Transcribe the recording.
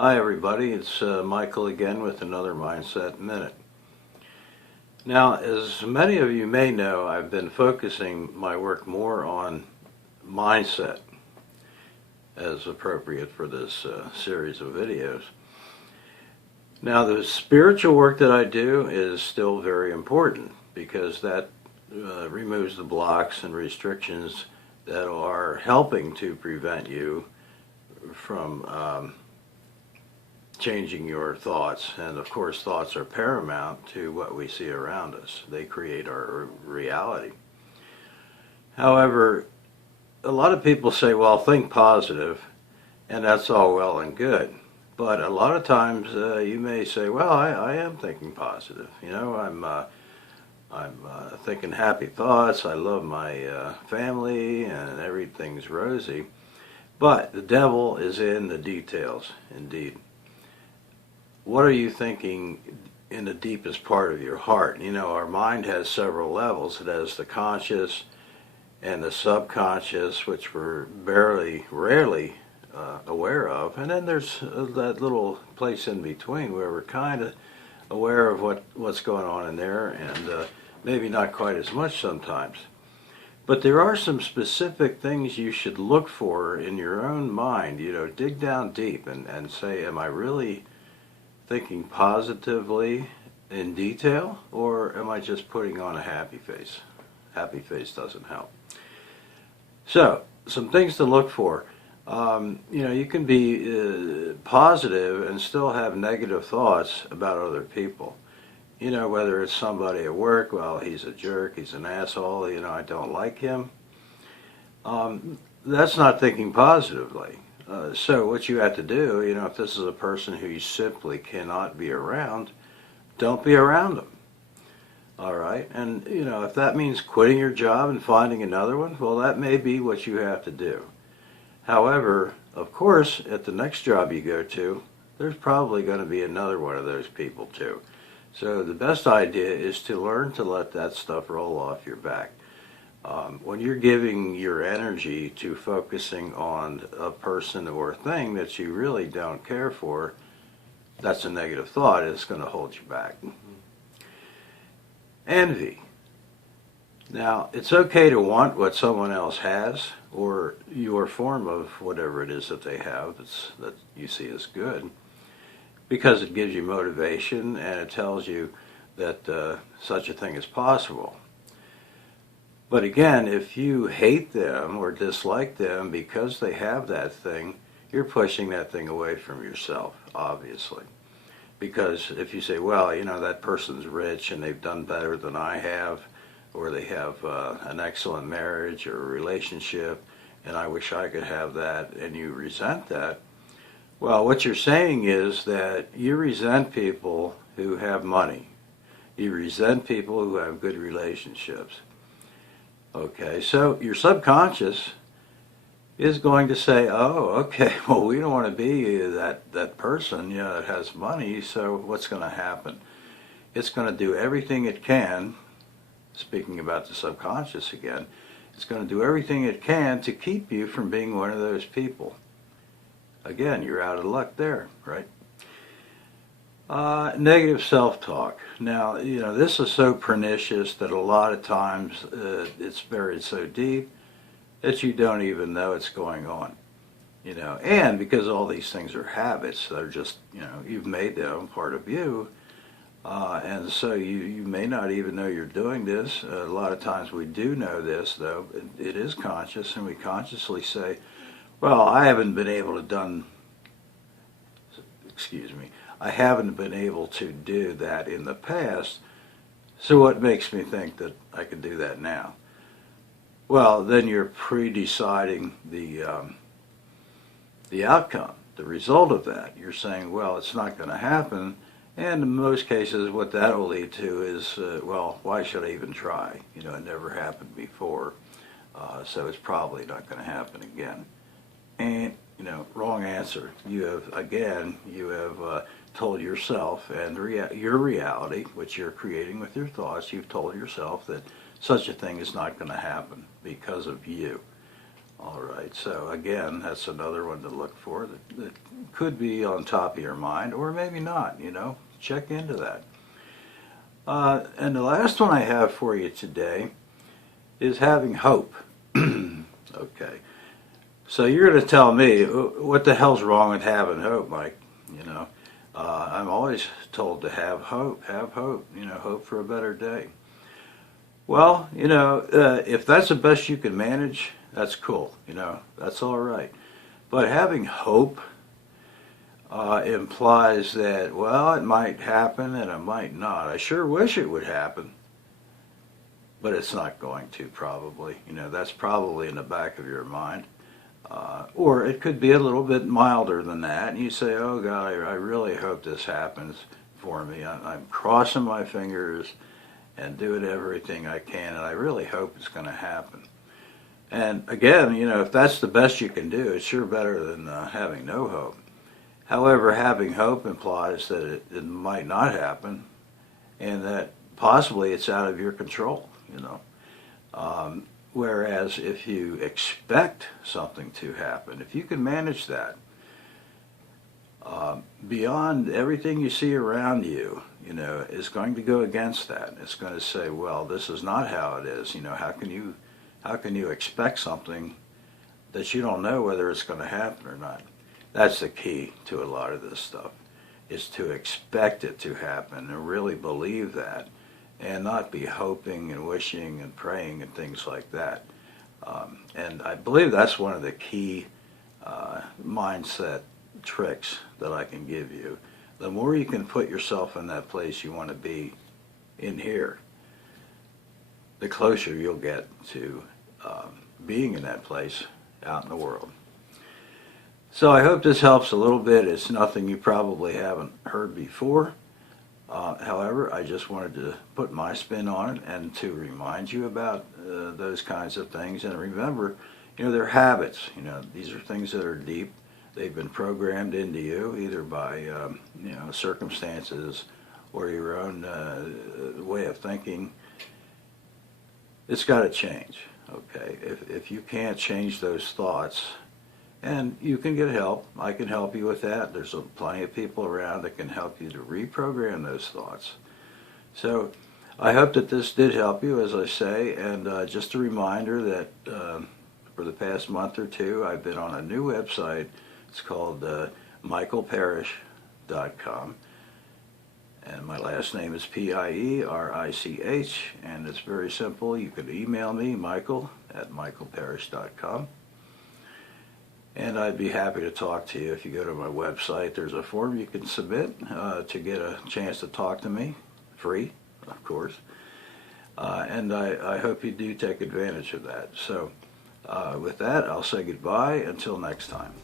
Hi everybody, it's Michael again with another Mindset Minute. Now, as many of you may know, I've been focusing my work more on mindset as appropriate for this series of videos. Now, the spiritual work that I do is still very important because that removes the blocks and restrictions that are helping to prevent you from changing your thoughts. And of course, thoughts are paramount to what we see around us. They create our reality. However, a lot of people say, well, think positive, and that's all well and good. But a lot of times you may say, well, I am thinking positive. You know, I'm thinking happy thoughts. I love my family and everything's rosy. But the devil is in the details, indeed. What are you thinking in the deepest part of your heart? You know, our mind has several levels. It has the conscious and the subconscious, which we're rarely aware of. And then there's that little place in between where we're kind of aware of what's going on in there, and maybe not quite as much sometimes. But there are some specific things you should look for in your own mind. You know, dig down deep and say, am I really thinking positively in detail, or am I just putting on a happy face? Happy face doesn't help. So, some things to look for. You know, you can be positive and still have negative thoughts about other people. You know, whether it's somebody at work, well, he's a jerk, he's an asshole, you know, I don't like him. That's not thinking positively. So what you have to do, you know, if this is a person who you simply cannot be around, don't be around them. All right? And, you know, if that means quitting your job and finding another one, well, that may be what you have to do. However, of course, at the next job you go to, there's probably going to be another one of those people too. So the best idea is to learn to let that stuff roll off your back. When you're giving your energy to focusing on a person or a thing that you really don't care for, that's a negative thought. It's going to hold you back. Envy. Now, it's okay to want what someone else has, or your form of whatever it is that they have that you see as good, because it gives you motivation and it tells you that such a thing is possible. But again, if you hate them or dislike them because they have that thing, you're pushing that thing away from yourself, obviously. Because if you say, well, you know, that person's rich and they've done better than I have, or they have an excellent marriage or a relationship, and I wish I could have that, and you resent that, well, what you're saying is that you resent people who have money. You resent people who have good relationships. Okay, so your subconscious is going to say, oh, okay, well, we don't want to be that person, you know, that has money, so what's going to happen? It's going to do everything it can, speaking about the subconscious again, it's going to do everything it can to keep you from being one of those people. Again, you're out of luck there, right? Negative self-talk. Now, you know, this is so pernicious that a lot of times it's buried so deep that you don't even know it's going on. You know, and because all these things are habits, they're just, you know, you've made them part of you, and so you may not even know you're doing this. A lot of times we do know this, though. It is conscious, and we consciously say, well, I haven't been able to do that in the past, so what makes me think that I can do that now? Well, then you're pre-deciding the outcome, the result of that. You're saying, well, it's not going to happen, and in most cases what that will lead to is, well, why should I even try? You know, it never happened before, so it's probably not going to happen again. And, you know, wrong answer. You have told yourself and your reality, which you're creating with your thoughts, you've told yourself that such a thing is not going to happen because of you. All right, so again, that's another one to look for that could be on top of your mind, or maybe not, you know. Check into that. And the last one I have for you today is having hope. Okay, so you're going to tell me, what the hell's wrong with having hope, Mike? You know, I'm always told to have hope, you know, hope for a better day. Well, you know, if that's the best you can manage, that's cool, you know, that's all right. But having hope implies that, well, it might happen and it might not. I sure wish it would happen, but it's not going to, probably. You know, that's probably in the back of your mind. Or it could be a little bit milder than that, and you say, oh God, I really hope this happens for me. I'm crossing my fingers and doing everything I can, and I really hope it's going to happen. And again, you know, if that's the best you can do, it's sure better than having no hope. However, having hope implies that it might not happen, and that possibly it's out of your control, you know. Whereas if you expect something to happen, if you can manage that, beyond everything you see around you, you know, is going to go against that. It's going to say, well, this is not how it is. You know, how can you expect something that you don't know whether it's going to happen or not? That's the key to a lot of this stuff, is to expect it to happen and really believe that, and not be hoping and wishing and praying and things like that. And I believe that's one of the key mindset tricks that I can give you. The more you can put yourself in that place you want to be in here, the closer you'll get to being in that place out in the world. So I hope this helps a little bit. It's nothing you probably haven't heard before. However, I just wanted to put my spin on it and to remind you about those kinds of things. And remember, you know, they're habits. You know, these are things that are deep. They've been programmed into you either by, you know, circumstances or your own way of thinking. It's got to change, okay? If you can't change those thoughts, and you can get help. I can help you with that. There's plenty of people around that can help you to reprogram those thoughts. So I hope that this did help you, as I say, and just a reminder that for the past month or two, I've been on a new website. It's called michaelparrish.com, and my last name is Pierich, and it's very simple. You can email me, michael@michaelparrish.com. And I'd be happy to talk to you. If you go to my website, there's a form you can submit to get a chance to talk to me, free, of course. And I hope you do take advantage of that. So with that, I'll say goodbye until next time.